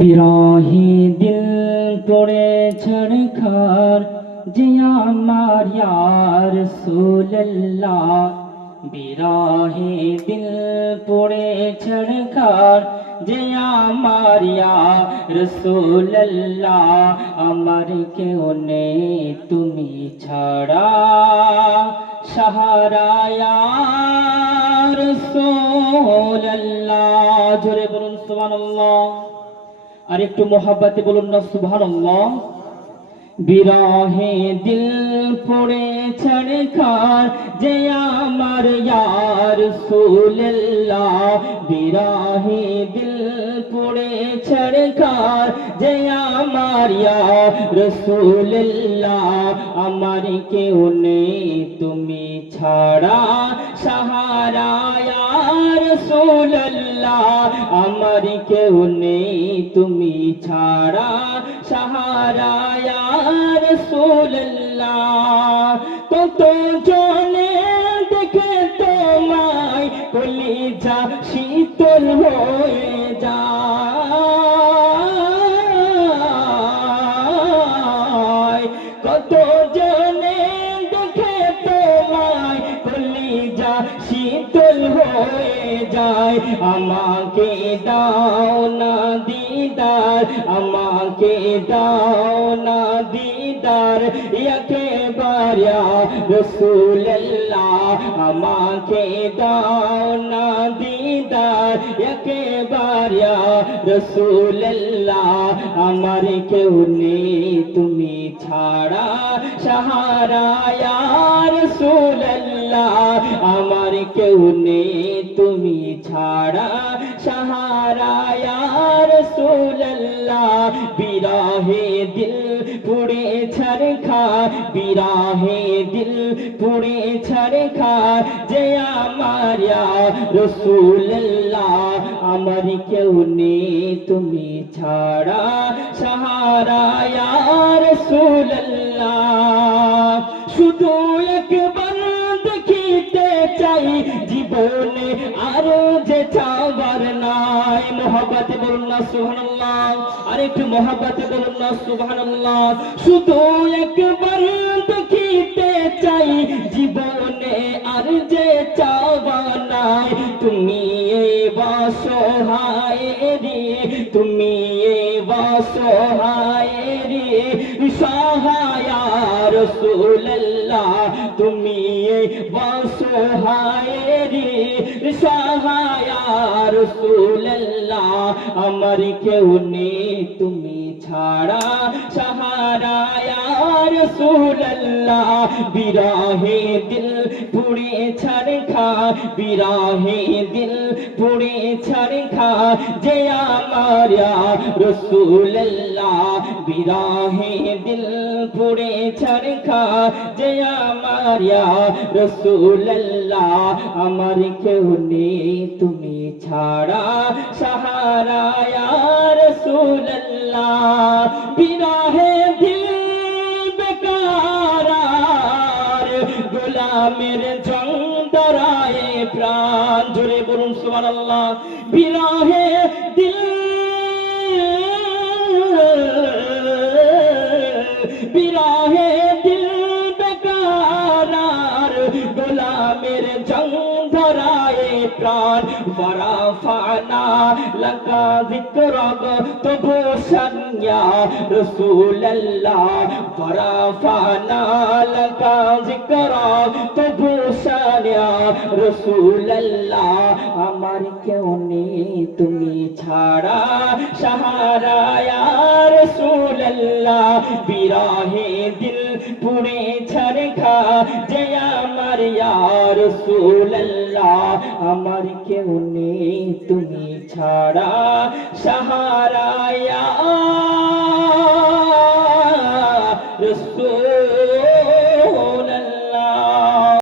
বিরহে দিল পড়ে ছাড়খার যে আমার ইয়া রাসূলুল্লাহ। বিরহে দিল পড়ে ছাড়খার যে আমার ইয়া রাসূলুল্লাহ। আমার কেউ নেই তুমি ছাড়া সাহারা ইয়া রাসূলুল্লাহ। জোরে বলুন সুবহানাল্লাহ। আর একটু মোহাব্বতে বলুন না সুবহানাল্লাহ। বিরহে দিল পড়ে ছাড়খার যে আমার ইয়া রাসূলুল্লাহ। বিরহে দিল পড়ে ছাড়খার যে আমার ইয়া রাসূলুল্লাহ। আমার কেউ নেই তুমি ছাড়া সাহারা ইয়া রাসূলুল্লাহ। আমার কেউ নেই তুমি ছাড়া সাহারা ইয়া রাসূলুল্লাহ। কত জনে দেখে তোমায় কলিজা শীতল হয়ে যায়। কত জনে দেখে তোমায় কলিজা শীতল হয়ে যায়। আমাকে দাও না দিদার, আমাকে দাও না দিদার একেবার ইয়া রাসূলুল্লাহ। আমাকে দাও না দিদার একেবার ইয়া রাসূলুল্লাহ। আমার কেউ নেই তুমি ছাড়া সাহারা ইয়া রাসূলুল্লাহ। আমার কেউ নেই তুমি ছাড়া সাহারা ইয়া রাসূলুল্লাহ। বিরহে দিল পুড়ে ছাড়খার, বিরহে দিল পুড়ে ছাড়খার যে আমার ইয়া রাসূলুল্লাহ। আমার কেউ নেই তুমি ছাড়া সাহারা ইয়া রাসূলুল্লাহ। শুধু একবার দেখিতে চাই জীবনে আর যে চাবার নাই। মোহাব্বতে বলুন না সুবহানাল্লাহ। আর একটু মোহাব্বতে বলুন না সুবহানাল্লাহ। শুধু একবার দেখিতে চাই জীবনে আর যে চাবার নাই। তুমি এই অসহায় রে, তুমি এই অসহায় রে সহায় রাসূলুল্লাহ। তুমি এই অসহায় রে সহায় রাসূলুল্লাহ। আমার কেউ নেই তুমি ছাড়া সাহারা ইয়া রাসূলুল্লাহ। বিরহে দিল পুড়ে ছাড়খার, বিরহে দিল পুড়ে ছাড়খার যে আমার ইয়া রাসূলুল্লাহ। বিরহে দিল পুড়ে ছাড়খার যে আমার ইয়া রাসূলুল্লাহ। আমার কেউ নেই তুমি ছাড়া সাহারা ইয়া রাসূলুল্লাহ। বিরহে দিল বেকার গোলামের জংদরায় প্রাণ। জোরে বলুন সুবহানাল্লাহ। বিরহে দিল, বিরহে দিল বেকার গোলামের জংদরায় প্রাণ। ওয়ারাফানা লাকা যিকরাক তবু সানিয়া রাসূলুল্লাহ। ওয়ারাফানা লাকা যিকরাক তবু সানিয়া রাসূলুল্লাহ। আমার কেউ নেই তুমি ছাড়া সাহারা ইয়া রাসূলুল্লাহ। বিরহে দিল পুড়ে ছাড়খার যে আমার ইয়া রাসূলুল্লাহ। আমার কেউ নেই তুমি ছাড়া সাহারা ইয়া